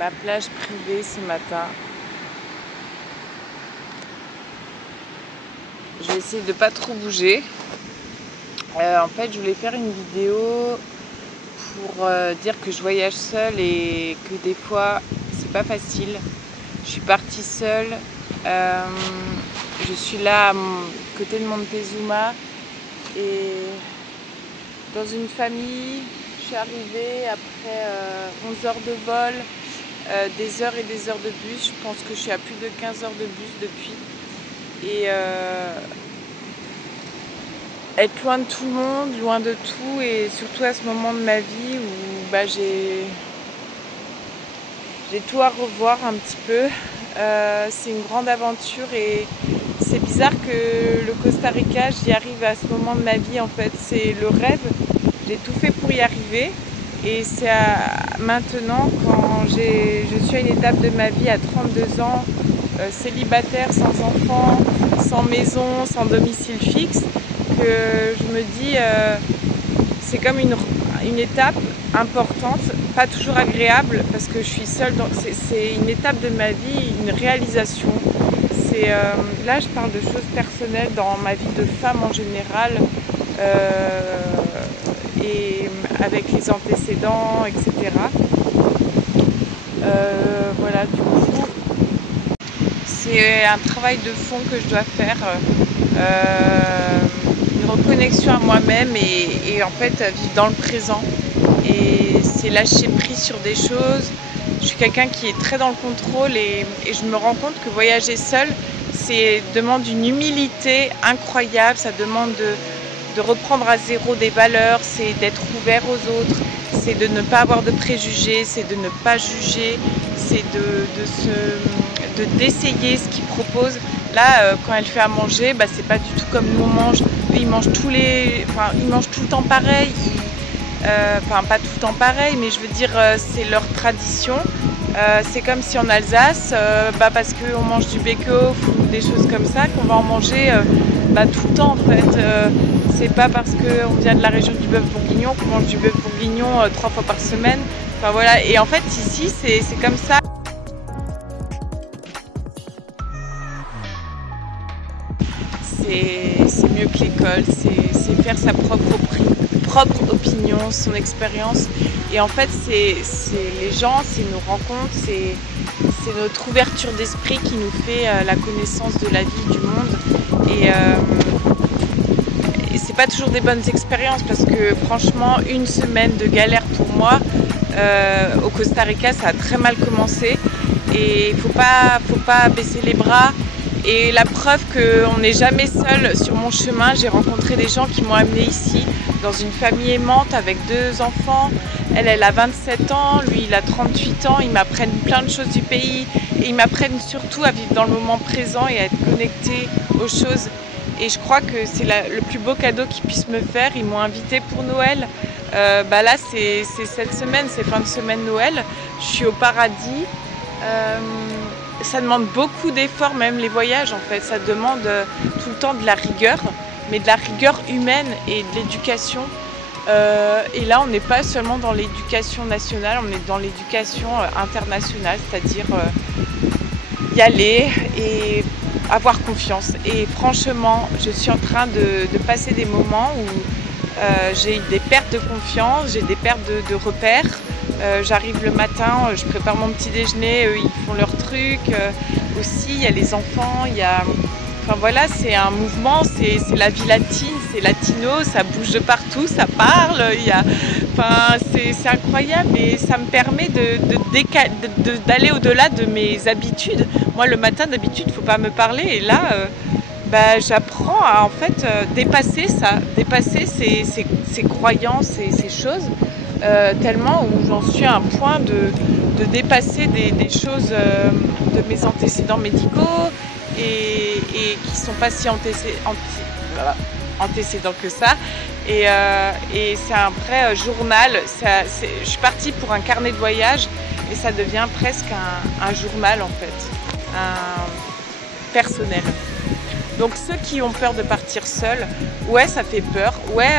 ma plage privée ce matin. Je vais essayer de pas trop bouger. En fait, je voulais faire une vidéo pour dire que je voyage seule et que des fois c'est pas facile. Je suis partie seule. Je suis là à côté de Montezuma et dans une famille. Je suis arrivée après 11 heures de vol, des heures et des heures de bus. Je pense que je suis à plus de 15 heures de bus depuis. Et être loin de tout le monde, loin de tout, et surtout à ce moment de ma vie où j'ai tout à revoir un petit peu. C'est une grande aventure et c'est bizarre que le Costa Rica, j'y arrive à ce moment de ma vie en fait. C'est le rêve. J'ai tout fait pour y arriver et c'est maintenant quand je suis à une étape de ma vie à 32 ans, célibataire, sans enfant, sans maison, sans domicile fixe, que je me dis c'est comme une étape importante, pas toujours agréable parce que je suis seule, c'est une étape de ma vie, une réalisation. Là je parle de choses personnelles dans ma vie de femme en général. Et avec les antécédents, etc. Voilà, du coup, c'est un travail de fond que je dois faire, une reconnexion à moi-même et en fait vivre dans le présent. Et c'est lâcher prise sur des choses. Je suis quelqu'un qui est très dans le contrôle et je me rends compte que voyager seul, demande une humilité incroyable, ça demande de reprendre à zéro des valeurs, c'est d'être ouvert aux autres, c'est de ne pas avoir de préjugés, c'est de ne pas juger, c'est d'essayer ce qu'ils proposent. Là, quand elle fait à manger, c'est pas du tout comme nous on mange. Ils mangent tout le temps pareil. Pas tout le temps pareil, mais je veux dire, c'est leur tradition. C'est comme si en Alsace, parce qu'on mange du bake-off ou des choses comme ça, qu'on va en manger tout le temps en fait. C'est pas parce qu'on vient de la région du bœuf bourguignon qu'on mange du bœuf bourguignon 3 fois par semaine. Enfin voilà, et en fait ici c'est comme ça. C'est mieux que l'école, c'est faire sa propre opinion, son expérience. Et en fait c'est les gens, c'est nos rencontres, c'est notre ouverture d'esprit qui nous fait la connaissance de la vie, du monde. Et c'est pas toujours des bonnes expériences parce que franchement une semaine de galère pour moi au Costa Rica, ça a très mal commencé et faut pas baisser les bras. Et la preuve qu'on n'est jamais seul sur mon chemin, j'ai rencontré des gens qui m'ont amenée ici dans une famille aimante avec 2 enfants. Elle a 27 ans, lui il a 38 ans, ils m'apprennent plein de choses du pays et ils m'apprennent surtout à vivre dans le moment présent et à être connecté aux choses. Et je crois que c'est le plus beau cadeau qu'ils puissent me faire. Ils m'ont invité pour Noël. Là c'est cette semaine, c'est fin de semaine Noël. Je suis au paradis. Ça demande beaucoup d'efforts, même les voyages en fait. Ça demande tout le temps de la rigueur, mais de la rigueur humaine et de l'éducation. Et là, on n'est pas seulement dans l'éducation nationale, on est dans l'éducation internationale, c'est-à-dire y aller et avoir confiance. Et franchement, je suis en train de passer des moments où j'ai eu des pertes de confiance, j'ai des pertes de repères. J'arrive le matin, je prépare mon petit déjeuner, eux ils font leur truc. Aussi, il y a les enfants, il y a... Enfin voilà, c'est un mouvement, c'est la vie latine, c'est latino, ça bouge de partout, ça parle, c'est incroyable et ça me permet d'aller au-delà de mes habitudes. Moi le matin d'habitude il ne faut pas me parler et là j'apprends à en fait dépasser ces croyances et ces choses tellement où j'en suis à un point de dépasser des choses de mes antécédents médicaux et qui ne sont pas si antécédents que ça. Et c'est un vrai journal. Je suis partie pour un carnet de voyage et ça devient presque un journal en fait, un personnel. Donc ceux qui ont peur de partir seuls, ouais ça fait peur, ouais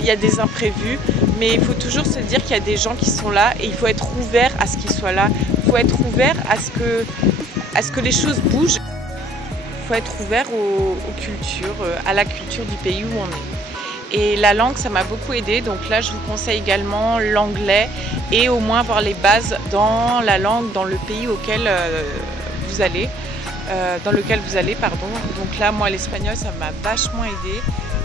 il y a des imprévus, mais il faut toujours se dire qu'il y a des gens qui sont là et il faut être ouvert à ce qu'ils soient là. Il faut être ouvert à ce que les choses bougent. Il faut être ouvert aux cultures, à la culture du pays où on est. Et la langue, ça m'a beaucoup aidé. Donc là, je vous conseille également l'anglais et au moins avoir les bases dans la langue, dans le pays auquel vous allez. Donc là, moi, l'espagnol, ça m'a vachement aidé.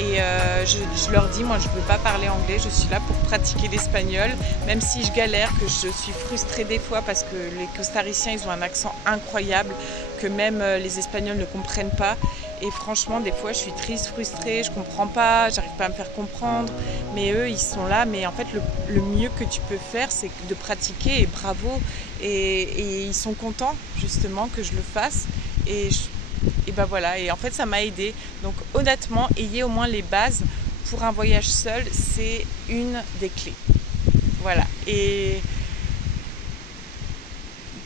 Et je leur dis, moi je ne veux pas parler anglais, je suis là pour pratiquer l'espagnol, même si je galère, que je suis frustrée des fois parce que les costariciens ils ont un accent incroyable, que même les Espagnols ne comprennent pas. Et franchement, des fois je suis triste, frustrée, je ne comprends pas, j'arrive pas à me faire comprendre, mais eux ils sont là. Mais en fait le mieux que tu peux faire c'est de pratiquer et bravo. Et ils sont contents justement que je le fasse. Et ben voilà, et en fait ça m'a aidé. Donc honnêtement, ayez au moins les bases pour un voyage seul, c'est une des clés. Voilà. Et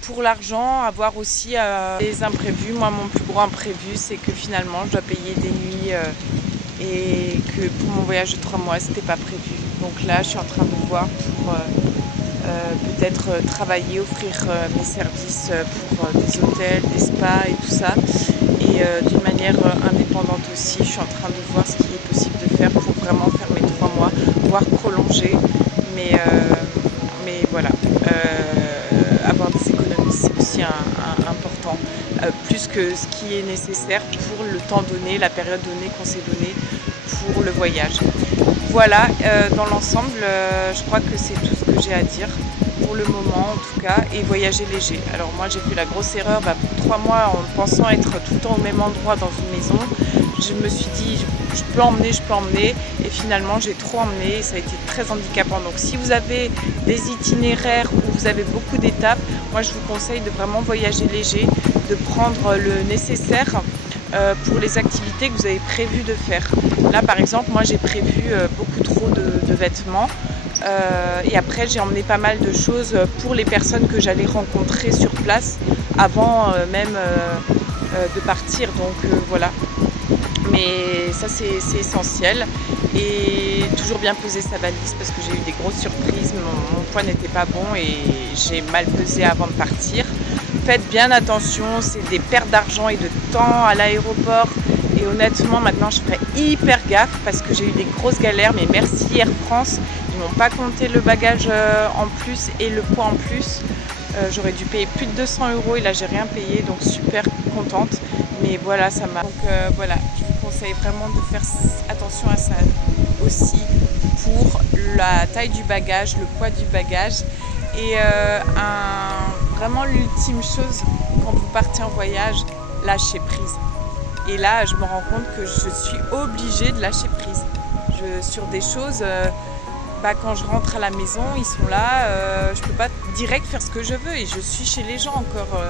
pour l'argent, avoir aussi des imprévus. Moi, mon plus gros imprévu, c'est que finalement je dois payer des nuits et que pour mon voyage de 3 mois, c'était pas prévu. Donc là, je suis en train de voir pour peut-être travailler, offrir mes services pour des hôtels, des spas et tout ça. Et d'une manière indépendante aussi, je suis en train de voir ce qui est possible de faire pour vraiment faire mes 3 mois, voire prolonger. Mais voilà, avoir des économies, c'est aussi important, plus que ce qui est nécessaire pour le temps donné, la période donnée qu'on s'est donnée pour le voyage. Voilà, dans l'ensemble, je crois que c'est tout ce que j'ai à dire pour le moment en tout cas, et voyager léger. Alors moi j'ai fait la grosse erreur pour 3 mois en pensant être tout le temps au même endroit dans une maison. Je me suis dit je peux emmener, et finalement j'ai trop emmené et ça a été très handicapant. Donc si vous avez des itinéraires où vous avez beaucoup d'étapes, moi je vous conseille de vraiment voyager léger, de prendre le nécessaire pour les activités que vous avez prévu de faire. Là par exemple, moi j'ai prévu beaucoup trop de vêtements. Et après j'ai emmené pas mal de choses pour les personnes que j'allais rencontrer sur place avant même de partir, donc voilà. Mais ça c'est essentiel, et toujours bien peser sa valise parce que j'ai eu des grosses surprises, mon poids n'était pas bon et j'ai mal pesé avant de partir. Faites bien attention, c'est des pertes d'argent et de temps à l'aéroport. Et honnêtement, maintenant, je ferai hyper gaffe parce que j'ai eu des grosses galères. Mais merci Air France, ils m'ont pas compté le bagage en plus et le poids en plus. J'aurais dû payer plus de 200 € et là, j'ai rien payé. Donc, super contente. Mais voilà, ça m'a... Donc voilà, je vous conseille vraiment de faire attention à ça aussi pour la taille du bagage, le poids du bagage. Et vraiment l'ultime chose quand vous partez en voyage, lâcher prise. Et là, je me rends compte que je suis obligée de lâcher prise. Sur des choses, quand je rentre à la maison, ils sont là, je ne peux pas direct faire ce que je veux et je suis chez les gens encore.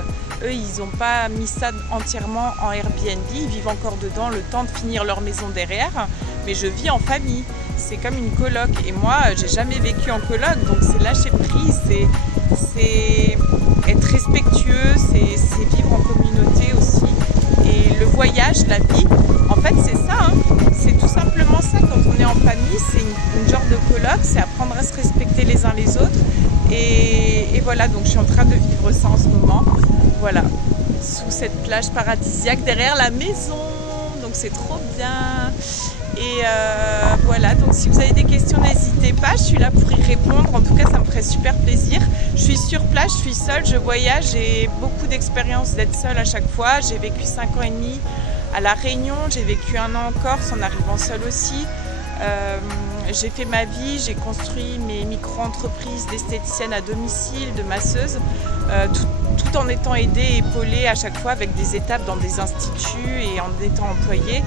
Eux, ils n'ont pas mis ça entièrement en Airbnb, ils vivent encore dedans le temps de finir leur maison derrière. Mais je vis en famille, c'est comme une coloc. Et moi, j'ai jamais vécu en coloc, donc c'est lâcher prise, c'est être respectueux, c'est vivre en communauté aussi. Et le voyage, la vie, en fait c'est ça, c'est tout simplement ça quand on est en famille, c'est une genre de coloc, c'est apprendre à se respecter les uns les autres. Et voilà, donc je suis en train de vivre ça en ce moment, voilà, sous cette plage paradisiaque derrière la maison, donc c'est trop bien. Et voilà, donc si vous avez des questions, n'hésitez pas, je suis là pour y répondre. En tout cas, ça me ferait super plaisir. Je suis sur place, je suis seule, je voyage, j'ai beaucoup d'expérience d'être seule à chaque fois. J'ai vécu 5 ans et demi à La Réunion, j'ai vécu 1 an en Corse en arrivant seule aussi. J'ai fait ma vie, j'ai construit mes micro-entreprises d'esthéticienne à domicile, de masseuse, tout en étant aidée et épaulée à chaque fois avec des étapes dans des instituts et en étant employée.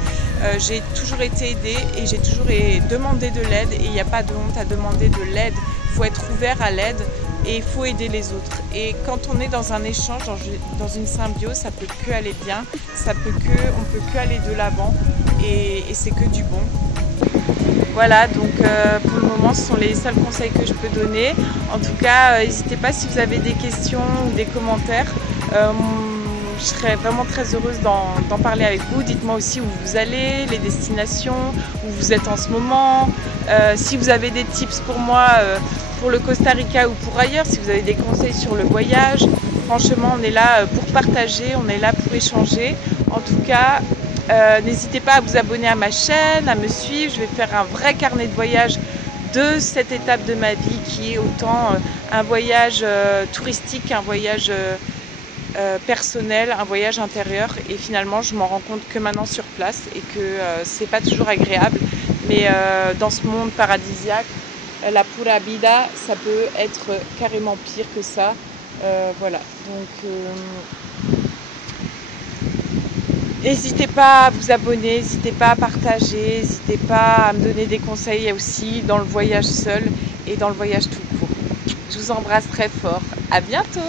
J'ai toujours été aidée et j'ai toujours demandé de l'aide, et il n'y a pas de honte à demander de l'aide. Il faut être ouvert à l'aide et il faut aider les autres. Et quand on est dans un échange, dans une symbiose, ça peut que aller bien, on peut que aller de l'avant, et c'est que du bon. Voilà, donc pour le moment ce sont les seuls conseils que je peux donner. En tout cas, n'hésitez pas si vous avez des questions ou des commentaires. Donc je serais vraiment très heureuse d'en parler avec vous. Dites-moi aussi où vous allez, les destinations, où vous êtes en ce moment. Si vous avez des tips pour moi pour le Costa Rica ou pour ailleurs, si vous avez des conseils sur le voyage. Franchement, on est là pour partager, on est là pour échanger. En tout cas, n'hésitez pas à vous abonner à ma chaîne, à me suivre. Je vais faire un vrai carnet de voyage de cette étape de ma vie qui est autant un voyage touristique, un voyage personnel, un voyage intérieur. Et finalement, je m'en rends compte que maintenant sur place et que c'est pas toujours agréable. Mais dans ce monde paradisiaque, la pura vida, ça peut être carrément pire que ça. Voilà, donc n'hésitez pas à vous abonner, n'hésitez pas à partager, n'hésitez pas à me donner des conseils aussi dans le voyage seul et dans le voyage tout court. Je vous embrasse très fort, à bientôt!